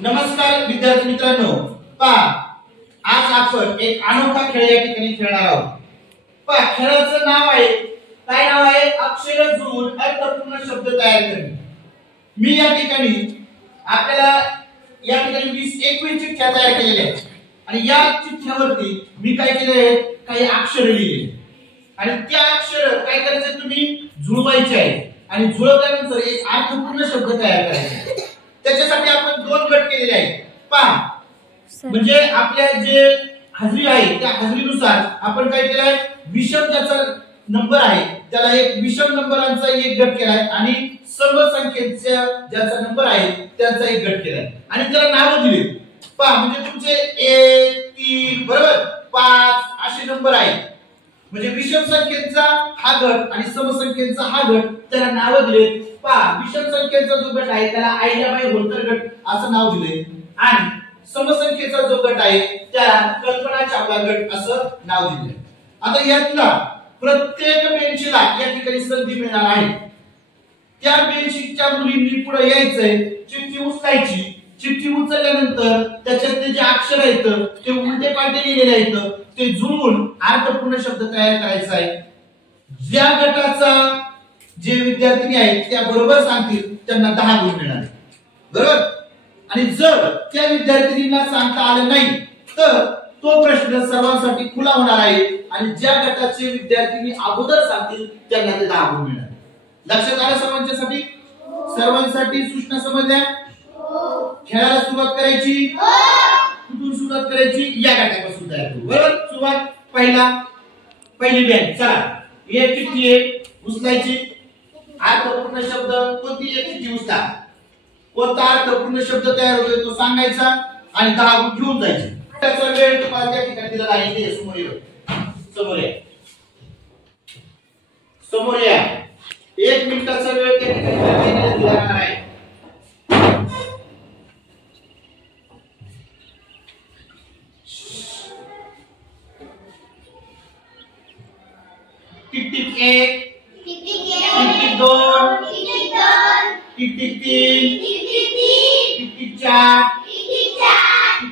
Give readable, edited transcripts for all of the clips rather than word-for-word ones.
नमस्कार विद्यार्थी मित्रांनो, पहा आज आपण एक अनोखा खेळ या ठिकाणी खेळणार आहोत। पहा खेळाचं नाव आहे, काय नाव आहे? अक्षर जुळवून अर्थपूर्ण शब्द तयार करणे। मी या ठिकाणी आपल्याला या ठिकाणी 20-21 चिठ्ठ्या तयार केलेल्या आहेत आणि या चिठ्ठ्यावरती मी काय केले आहे, काही अक्षर लिहिले आणि त्या अक्षर काय करायचे, तुम्ही जुळवायचे आहे आणि जुळवल्यानंतर एक अर्थपूर्ण शब्द तयार करायचा। त्याच्यासाठी आपण दोन गट केलेले आहेत। पहा म्हणजे आपल्या जे हजेरी आहे त्या हजेरीनुसार आपण काय केलंय, विषम ज्याचा नंबर आहे त्याला एक विषम नंबरांचा एक गट केलाय आणि सर्व संख्येचा ज्याचा नंबर आहे त्यांचा एक गट केलाय आणि त्याला नाव दिली। पहा म्हणजे तुमचे 1 3 बरोबर 5 असे नंबर आहेत। म्हणजे विषम संख्येचा हा गट आणि समसंख्येचा हा गट त्याला नाव दिले। पहा विषम संख्येचा जो गट आहे त्याला आयडियाबाई होल्टर गट असं नाव दिले आणि समसंख्येचा जो गट आहे त्याला कल्पना चावला गट असं नाव दिले। आता यातला प्रत्येक बेंचला या ठिकाणी संधी मिळणार आहे। त्या बेंचच्या मुलींनी पुढे यायचंय, चिठ्ठी उचलायची, चिठ्ठी उचलल्यानंतर त्याच्यात जे अक्षर आहेत ते उलटे पालटे लिहिलेले आहेत ते जुळवून अर्थपूर्ण शब्द तयार करायचा आहे। ज्या गटाचा जे विद्यार्थी आहेत त्या बरोबर सांगतील त्यांना 10 गुण मिळणार, बरोबर। आणि जर त्या विद्यार्थ्यांना सांगता आलं नाही तर तो प्रश्न सर्वांसाठी खुला होणार आहे आणि ज्या गटाचे विद्यार्थी अगोदर सांगतील त्यांना ते 10 गुण मिळणार। लक्षात आलं सर्वांच्यासाठी? सर्वांसाठी सूचना समजल्या? खेळाला सुरुवात करायची, कुठून सुरुवात करायची? या गटापासून तयार करू, बरोबर। सुरुवात पहिली बँक, चला एक चिठ्ठी आहे उचलायची, अर्थपूर्ण शब्द कोणती एक चिठ्ठी उचला, कोणता अर्थपूर्ण शब्द तयार होतोय तो सांगायचा आणि 10 गुण घेऊन जायचे। त्याचा वेळ तुम्हाला त्या ठिकाणी दिलेला आहे, ते समोर या, समोर या 1 मिनिटाचा वेळ त्या ठिकाणी दिलेला आहे। Tick tick 1, tick tick 2, tick tick 3, tick tick 4, tick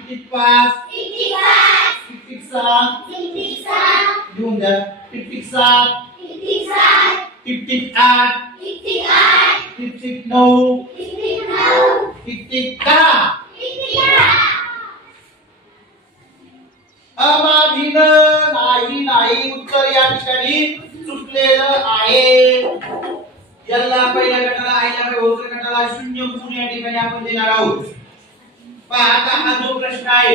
tick 5, tick tick 6, घेऊन द्या, tick tick 7, tick tick 8, tick tick 9, tick tick 10। अमाभिन नाही उत्तर या ठिकाणी चुकलेलं आहे। याला पहिल्या गटाला आयला होल्टर गटाला 0 गुण या ठिकाणी आपण देणार आहोत। पहा आता हा जो प्रश्न आहे,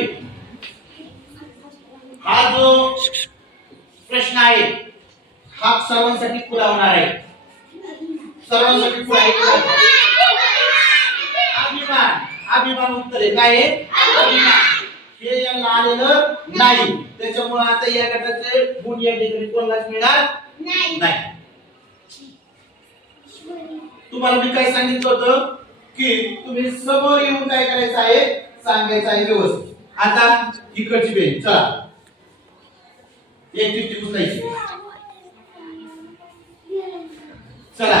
हा सर्वांसाठी खुला होणार आहे, सर्वांसाठी खुला आहे। अभिमान उत्तर आहे, काय आहे? अभिमान। हे याला आलेलं नाही, त्याच्यामुळे आता या गटाचे गुण या ठिकाणी कोणालाच मिळणार नाही। तुम्हाला मी काय सांगितलं होतं की तुम्ही समोर येऊन काय करायचं आहे, सांगायचं आहे व्यवस्थित। आता इकडची बेंच, चला एक चिठ्ठी उचलायची, चला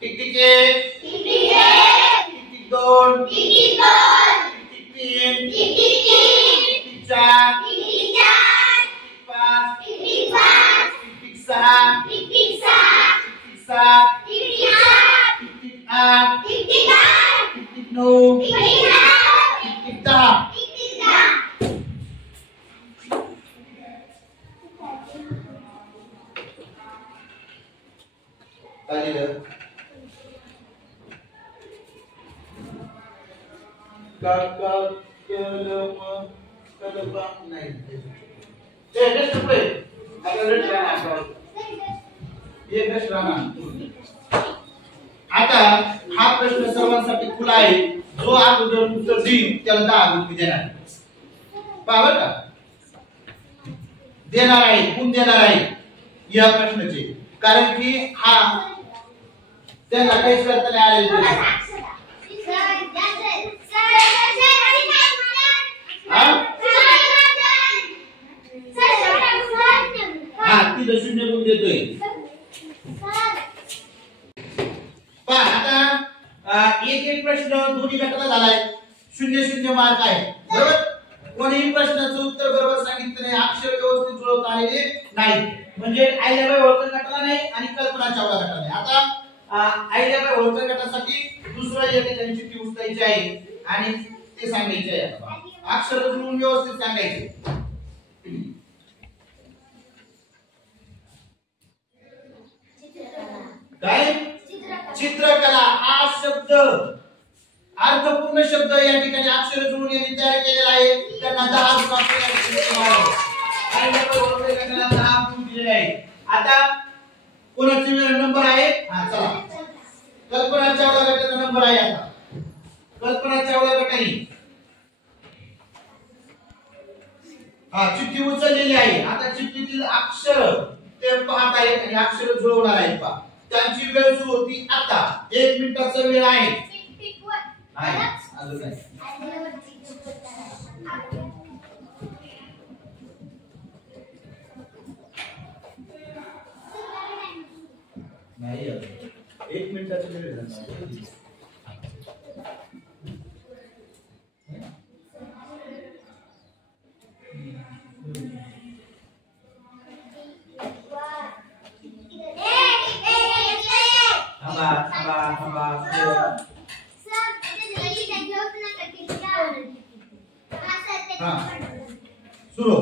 tick tick 1, tick tick 2, tick tick 3, tick tick 4, tick tick 5, tick tick 6, tick tick 7, tick tick 8, tick tick 9, tick tick 10। कलम नाही एक रश राहणार. आता हा प्रश्न सर्वांसाठी खुला आहे. जो अगोदर उत्तर देईल त्याला 10 गुण देणार. पावर का देणार आहे, कोण देणार आहे या प्रश्नाचे, कारण की हा त्यांना काहीच करता नाही आलेलं. हा तिथं 0 गुण देतोय. आता एक प्रश्न दोन्ही गटाला झालाय. 0-0 मार्क आहे. बरोबर. कोणीही प्रश्नाचं उत्तर बरोबर सांगितलं नाही, अक्षर व्यवस्थित जुळवता आलेले नाही, म्हणजे आयल्याबाई होळकर गटाला नाही आणि कल्पना चावला गटाला नाही. आता आयल्याबाई होळकर गटासाठी दुसरा या ठिकाणी चिठ्ठी उचलायची आहे आणि ते सांगायचे आहे. अक्षर जुळवून व्यवस्थित सांगायचे. काय चित्रकला हा शब्द अर्थपूर्ण शब्द या ठिकाणी अक्षर जुळवून यांनी तयार केलेला आहे. त्यांना 10 गुण दिलेले आहे. आता कोणाचा नंबर आहे? हा चला, कल्पना चावला गटाचा नंबर आहे. आता कल्पना चावला गटाने हा चिठ्ठी उचललेली आहे. आता चिठ्ठीतील अक्षर ते पाहत आहेत आणि अक्षर जुळवणार आहेत. पहा त्यांची वेळ सुरू होती आता. 1 मिनिटाचा वेळ आहे. अजून नाही 1 मिनिटाचा वेळ आहे. सुरू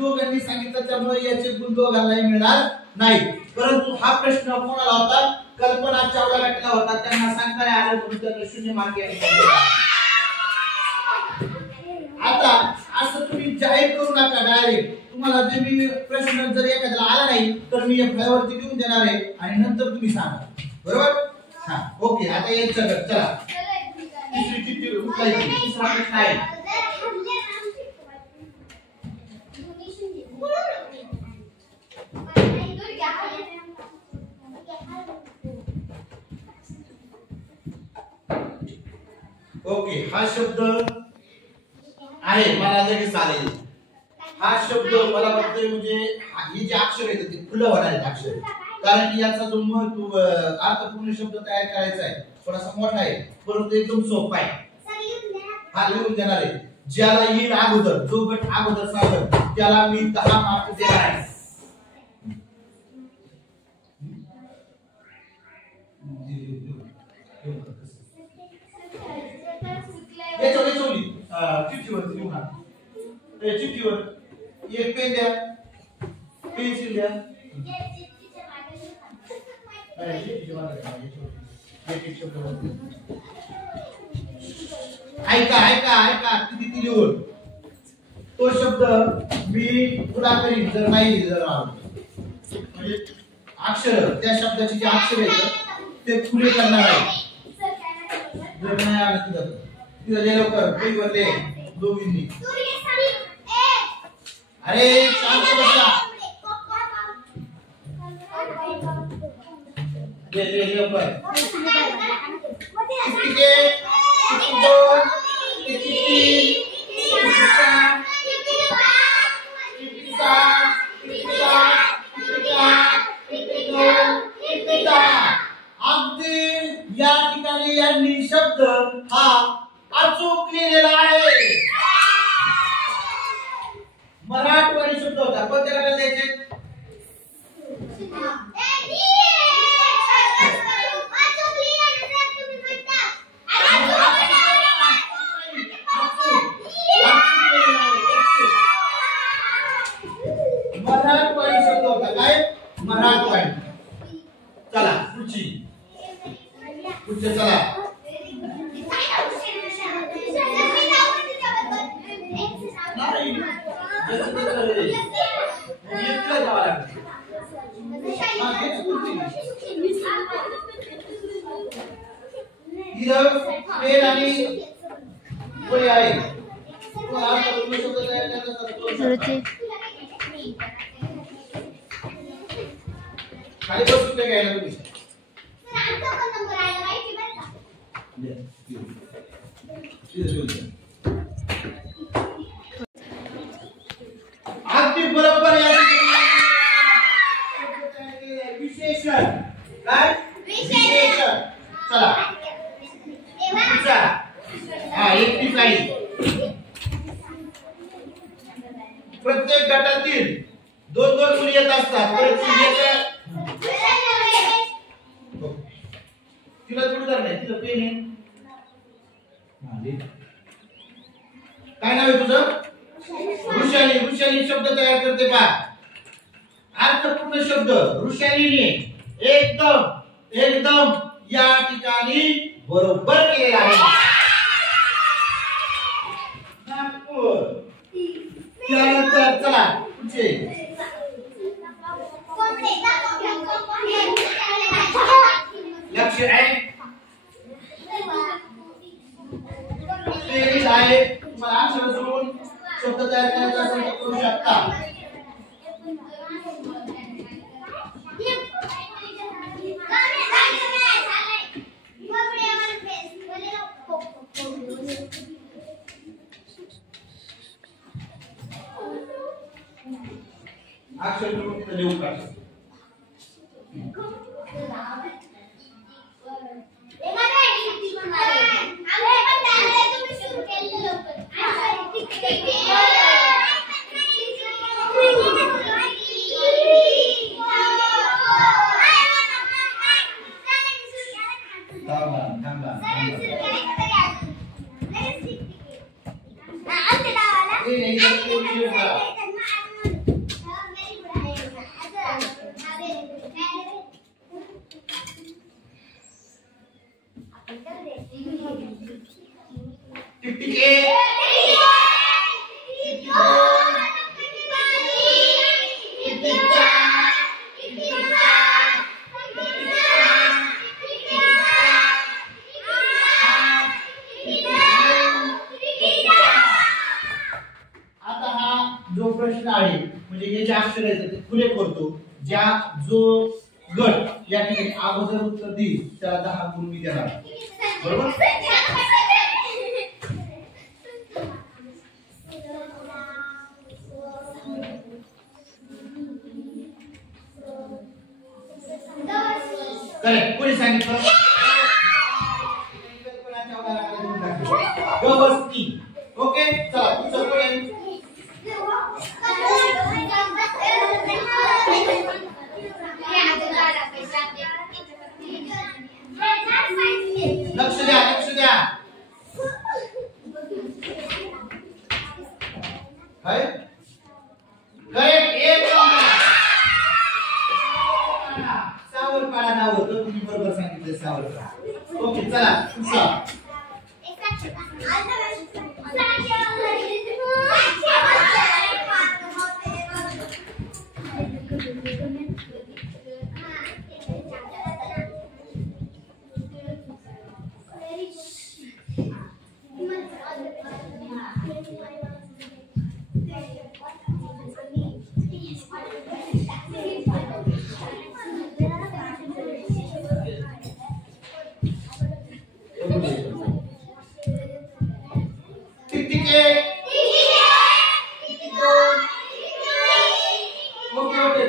दोघांनी सांगितलं त्यामुळे याचे गुण दोघांनाही मिळणार नाही. परंतु हा प्रश्न कोणाला होता? कल्पना चावला गटाला होता. त्यांना सांगता नाही आलं म्हणून त्यांना 0 मार्क मिळाले. आता असं तुम्ही जाहीर करू नका डायरेक्ट. तुम्हाला जे मी प्रश्न जर एखाद्याला आला नाही तर मी या फळ्यावरती लिहून देणार आहे आणि नंतर तुम्ही सांगा. बरोबर. हा ओके. आता याचं चला दुसरी चिठ्ठी उचलायची. दुसरा प्रश्न आहे. ओके. हा शब्द आहे मला लगेच चालेल. हा शब्द मला वाटतंय म्हणजे ही जे अक्षर आहेत ते खुलं होणार आहेत अक्षर, कारण की याचा जो महत्व अर्थपूर्ण शब्द तयार करायचा आहे थोडासा मोठा आहे परंतु एकदम सोपा आहे. हा लिहून देणार आहे. ज्याला येईल अगोदर, जो गट अगोदर सांगत त्याला मी 10 मार्क देणार आहे. चिठ्ठीवर लिहून आणा. चिठ्ठीवर एक पेन द्या, पेन्सिल द्या. ऐका ऐका ऐका किती लिहून तो शब्द मी पुरा करीन जर नाही जर म्हणजे अक्षर त्या शब्दाची जे अक्षर आहेत ते खुले करणार आहे. जर नाही आलं तिथं तिथं लवकर पेपर दे दोघींनी. अरे शांत बसा. दे दे लवकर. किती दोन किती तीन अगदी या ठिकाणी यांनी शब्द हा अचूक लिहिलेला आहे. मराठवाडी शब्द होता. कोणत्या गटाला द्यायचे? पुढचे चला. नाही, जसं तसं रे. इकडे जावं लागेल. हा, हेच पुढची. इथं पेन आणि वही आहे. तुम्हाला अर्थपूर्ण शब्द तयार करायचा असेल खाली बसून ते घ्यायला तुम्ही. अगदी बरोबर या विशेषण. काय विशेषण? चला पुढचा. हा, एकटीच आहे. प्रत्येक गटातील दोन दोन मुली येत असतात. तिला जोडदार नाही, तिला पेन आहे. काय नाव आहे तुझं? ऋषाली. ऋषाली शब्द तयार करते का? अर्थपूर्ण शब्द ऋषालीने एकदम एकदम या ठिकाणी बरोबर केलेला आहे. त्यानंतर चला पुढचे. लक्ष आहे. पेज आहे. तुम्हाला अक्षर जोडून शब्द तयार करायचा असेल तर करू शकता. अक्षर जोडून लिहू का? जो प्रश्न आहे म्हणजे हे जे अक्षर आहेत ते खुले करतो. ज्या जो गट या ठिकाणी अगोदर उत्तर देईल त्याला 10 गुण मी देणार. बरोबर? करेक्ट. कोणी सांगितलं? गवस्ती. ओके चला पुढचं कोण आहे? लक्ष द्या, लक्ष द्या. काय करेक्ट. एक सावरपाडा नाव होतं. तुम्ही बरोबर सांगितलं सावरपाडा. ओके चला पुढचा.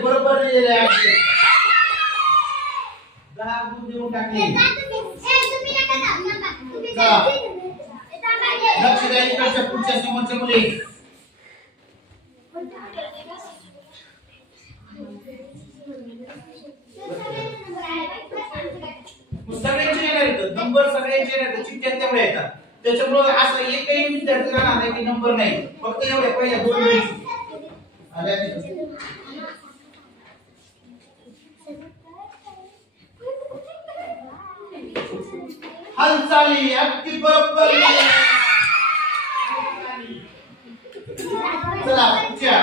बरोबर लिहिलेले आहे. 10 गुण देऊन टाकले. लक्ष द्या इकडच्या पुढच्या समोरच्या मुली. सगळ्यांचे येणार आहेत नंबर. सगळ्यांचे येणार. चिठ्ठ्या तेवढ्या येतात. त्याच्यामुळे असं एकही विद्यार्थी राहणार नाही की नंबर नाही. फक्त एवढ्या पहिल्या 2 मिनिट आल्या. हालचाली अगदी बरोबर. चला पुढच्या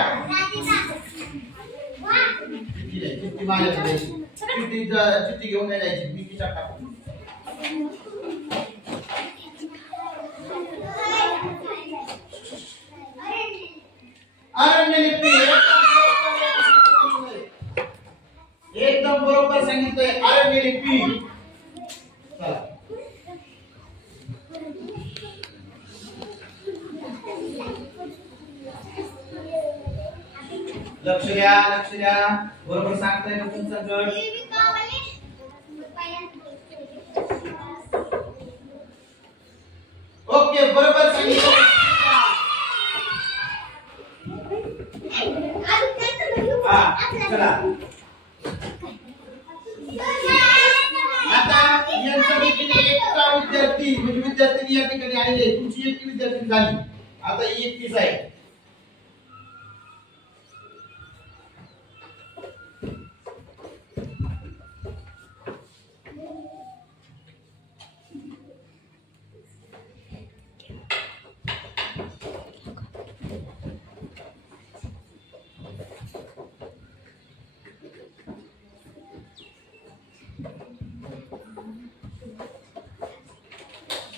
चिठ्ठी माझ्याकडे चिठ्ठी घेऊन जायची मी खिशात टाकून. अरण्यलिपी एकदम बरोबर सांगितलंय. अरण्यलिपी. चला लक्ष द्या बरोबर सांगताय ना तुमचा गट. ओके बरोबर सांगितलं. चला आता यांचा एकटा विद्यार्थी म्हणजे विद्यार्थी या ठिकाणी आलेले. तुमची एकटी विद्यार्थी झाली. आता ही एकटीच आहे.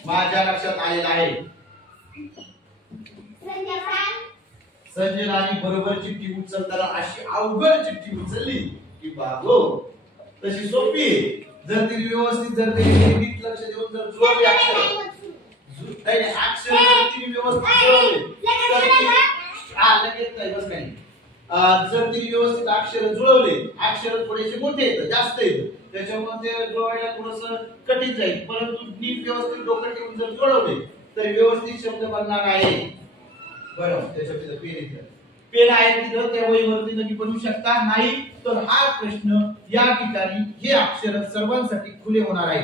माझ्या लक्षात आलेला आहे. संजनाने बरोबर चिठ्ठी उचलताना अशी अवघड चिठ्ठी उचलली की बाबो तशी सोपी. जर ती व्यवस्थित जर ती नीट लक्ष देऊन जर जुळवली अक्षर जर ती व्यवस्थित जुळवली तर लगेच काय बस नाही. जर ती व्यवस्थित अक्षर जुळवले अक्षर थोडेसे मोठे येतात जास्त येतात त्याच्यामुळे ते जुळवायला थोडंसं कठीण जाईल. परंतु नीट व्यवस्थित डोकं ठेवून जर जुळवले तर व्यवस्थित शब्द बनणार आहे. बरोबर त्याच्यामध्ये पेन आहे तिथं त्या वहीवरती तुम्ही बनवू शकता. नाही तर हा प्रश्न या ठिकाणी हे अक्षर सर्वांसाठी खुले होणार आहे.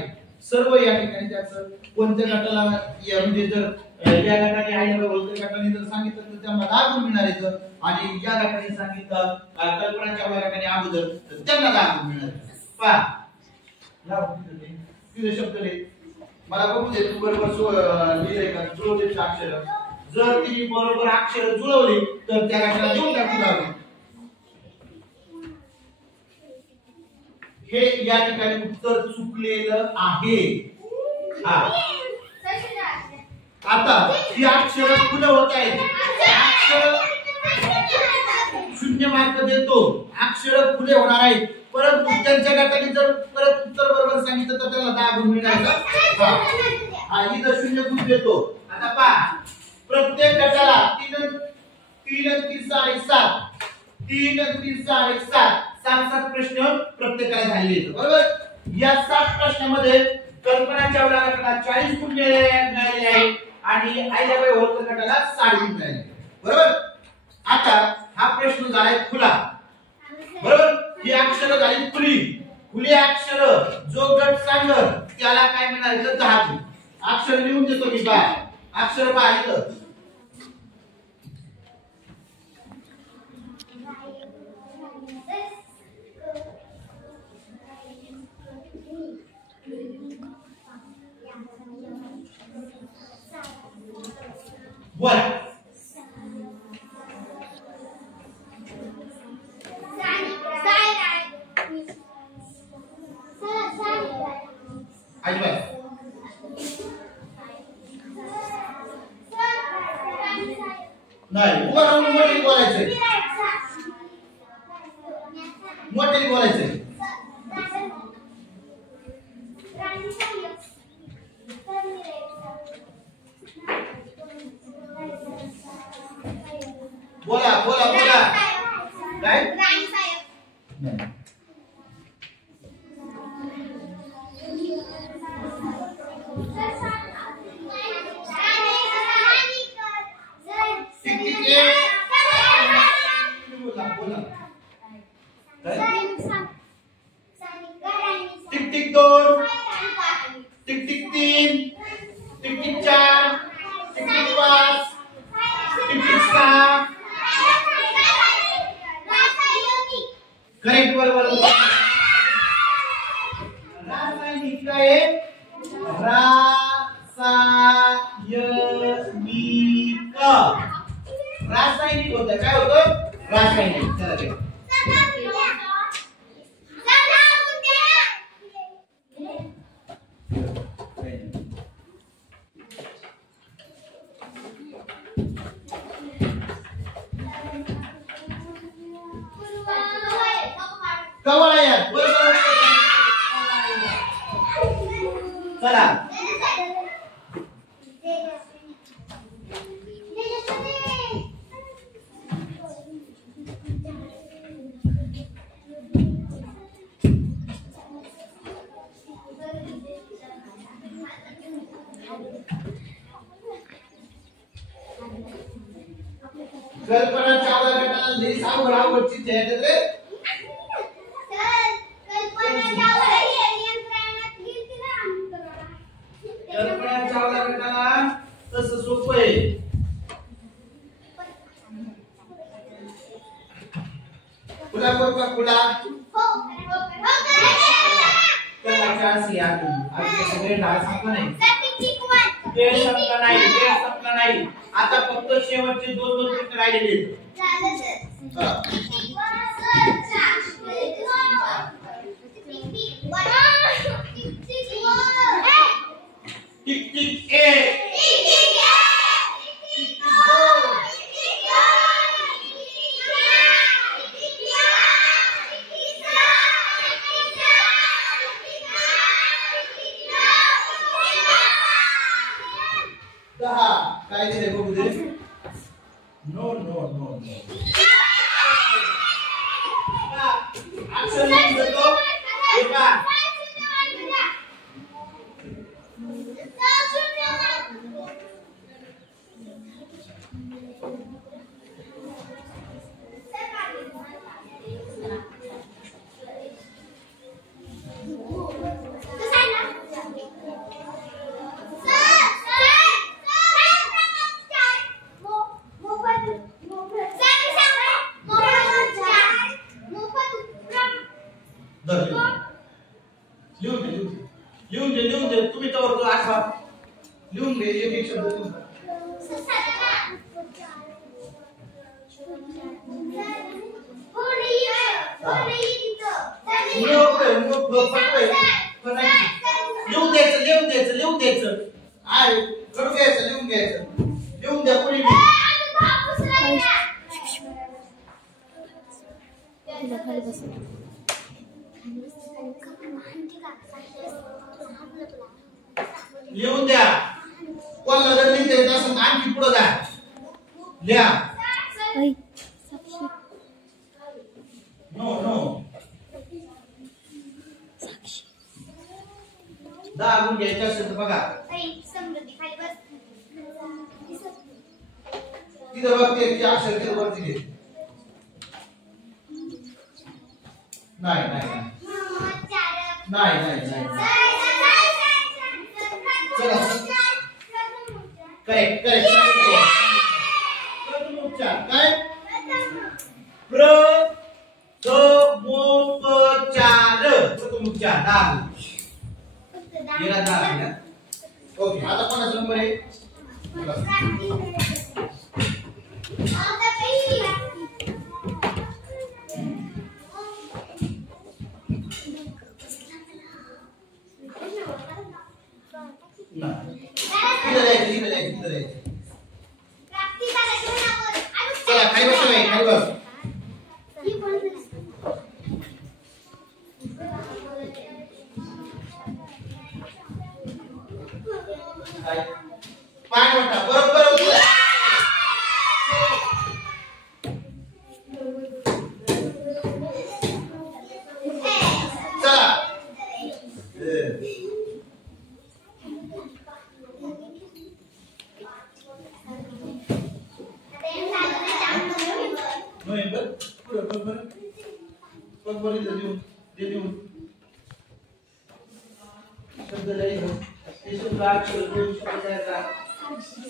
सर्व या ठिकाणी त्याचं कोणत्या गटाला म्हणजे जर या गटाने आहे बोलते गटाने जर सांगितलं तर त्यांना 10 गुण मिळणार आहेत आणि या गटाने सांगितलं कल्पनाच्या गटाने अगोदर तर त्यांना 10 गुण मिळणार आहेत. पहा लाव तिथे शब्द लिह. मला बघू दे तू बरोबर लिहिलंय का जुळवले अक्षर. जर ती बरोबर अक्षर जुळवली तर त्या गटाला देऊन टाकू लागेल. हे या ठिकाणी उत्तर चुकलेलं आहे. आता ही अक्षर पुढे होत आहेत. अक्षर 0 मार्क देतो. अक्षर पुढे होणार आहेत. परंतु त्यांच्या गटाने जर परत उत्तर बरोबर सांगितलं तर त्याला 10 गुण मिळणार. इथं 0 गुण देतो. आता पहा प्रत्येक गटाला 3 3 7 7 प्रश्न प्रत्येकाला झालेले आहेत. बरोबर. या 7 प्रश्नामध्ये कल्पना चावला गटाला 40 गुण मिळाले आहेत आणि आयल्याबाई होळकर गटाला 60 गुण मिळाले. बरोबर. आता हा प्रश्न झालाय खुला. बरोबर. ही अक्षर झाली खुली. खुली अक्षर जो गट सांगत त्याला काय मिळणार 10 गुण. अक्षर लिहून देतो मी. पहा अक्षर पहा इथं बोला. नाही मोठे बोलायचंय. मोठे बोलायचंय. बोला बोला बोला. काय tick tick 2 tick tick 3 tick tick 4 tick tick 5 tick tick 6 correct बरोबर. रासायनिक काय रासायनिक रासायनिक होतं काय होतं रासायनिक चला ते कवायत बरोबर चला कल्पना चावला गटाला लई आवड आवडची चेहरे रे कल्पना चावला गटाला तसं सोपं आहे कुला बरोबर कुला त्याला चान्स या तुम्ही सगळे डाळ सांगतो नाही वेळ संपला नाही आता फक्त शेवटचे दोन प्रश्न राहिलेले टिक टिक ए काय दिले बघू दे नो नो नो अक्षर लिहून देतो हे पहा लिहून दे तुम्ही तर आठवा लिहून दे एक शब्द लिहून लिहून द्यायचं आहे करू द्यायचं लिहून द्या कोणी लिहून द्या कोणाला जर लिहिता येत असेल तर आणखी पुढे जा लिहा नो नो दाबून घ्यायचं असेल तर बघा तिथं बघते की अक्षर तिथं वरती घे नाही चला करेक्ट प्रथमोपचार काय प्रथमोपचार दाब गेला दाब ओके आता कोणाचा नंबर आहे चला खाली बस खाली बस पाय मोठा बरोबर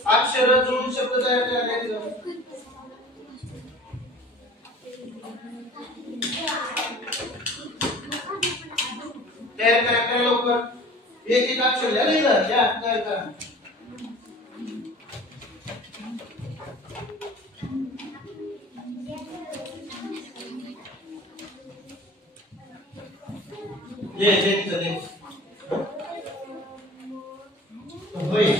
अक्षर जोडून शब्द तयार करायचे तयार करा लवकर एक एक अक्षर लिहा इधर या काय करा ये चले होय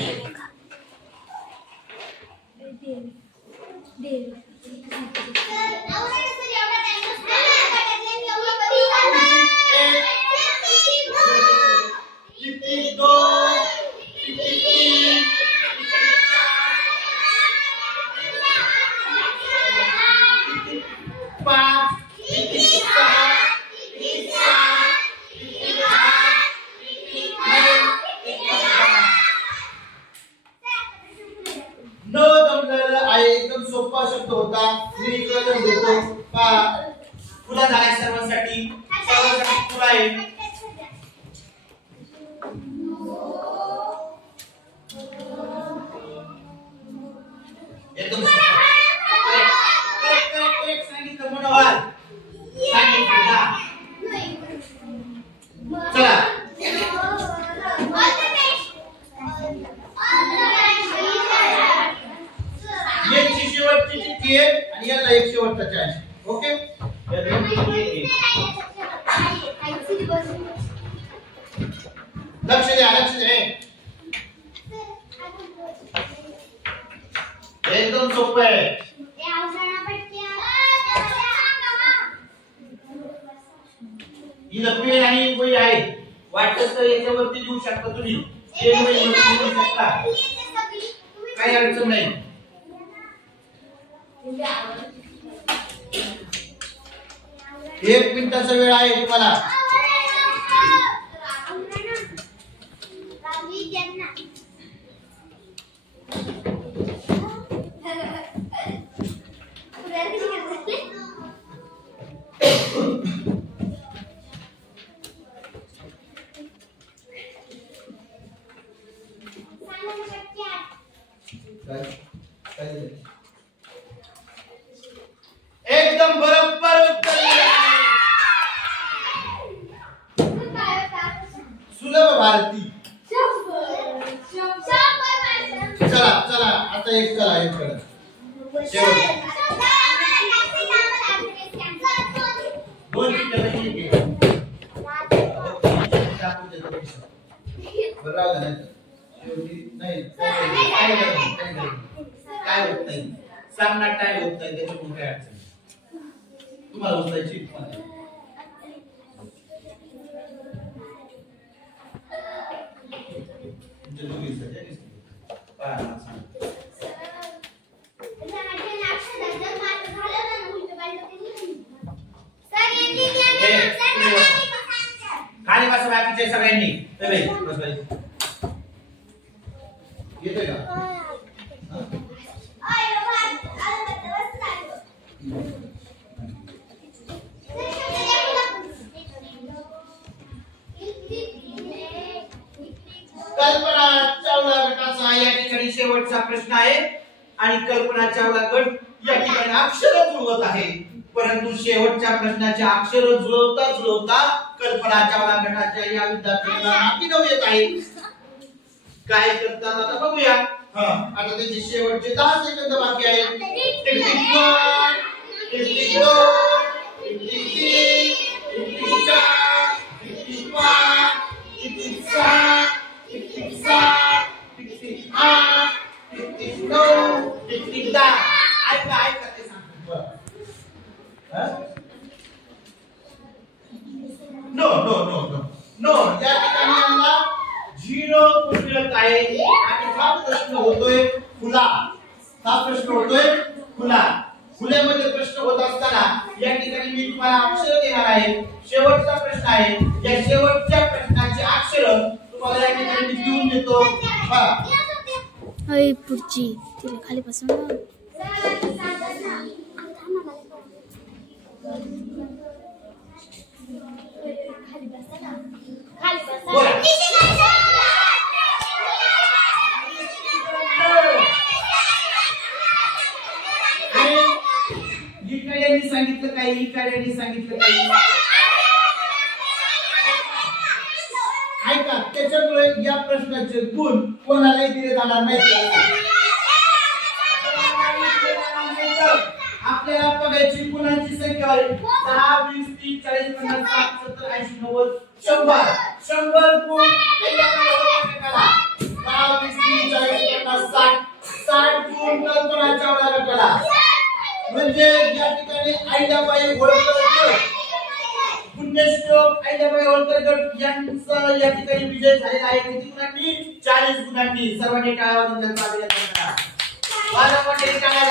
एकदम सोपा शब्द होता मी इकडे देतो पा फुला झाल्या सर्वांसाठी फुला आहे एकदम करेक्ट सांगितलं मनोहर सांगितलं चला शेवटची चिठ्ठी आहे आणि याला एक शेवटचा चान्स ओके लक्ष द्या एकदम सोपं आहे ही पेन आणि वही आहे वाटलं तर याच्यावरती लिहू शकता तुम्ही पेन वही लिहू शकता काही अडचण नाही एक मिनिटाचा वेळ आहे तुम्हाला एकदम बरोबर उत्तर सुलभ भारती चला चला आता एक करा दोन मिनिटं नाही काय होत नाही सामना काय होत नाही त्याच्यामुळे काय अडचण तुम्हाला उचलायची खाली बसा बाकीचे सगळ्यांनी येतोय का कल्पना चावला गटाचा या ठिकाणी शेवटचा प्रश्न आहे आणि कल्पना चावला गट या ठिकाणी अक्षर जुळवत आहे परंतु शेवटच्या प्रश्नाचे अक्षर जुळवता कल्पना चावला गटाच्या या विद्यार्थ्यांना नाकी नऊ येत आहे काय करतात आता बघूया आता त्याचे शेवटचे 10 सेकंद बाकी आहेत 'नो या ठिकाणी आम्हाला 0 मिळत आहे आणि हा प्रश्न होतोय फुला फुल्यामध्ये प्रश्न होत असताना या ठिकाणी मी तुम्हाला अक्षर देणार आहे शेवटचा प्रश्न आहे या शेवटच्या प्रश्नाचे अक्षर तुम्हाला या ठिकाणी मी लिहून देतो अय पुढची तिला खाली बसव ना इकड्यांनी सांगितलं काही इकड्यांनी सांगितलं काही ऐका त्याच्यामुळे प्रश्नाचे गुण कोणालाही दिले जाणार नाहीत. आपल्याला बघायची गुणांची संख्या आहे 10 20 30 40 50 60 70 80 90 100. 100 गुण 10 20 30 40 50 60 60 गुण कल्पनाच्या वर्गाला. म्हणजे या ठिकाणी अहिल्याबाई होळकर पुण्यश्लोक अहिल्याबाई होळकर गट यांचा या ठिकाणी विजय झालेला आहे. किती गुणांनी? 40 गुणांनी. सर्वांनी टाळ्या वाजवून त्यांचा अभिनंदन करा. वाजवा टाळ्या.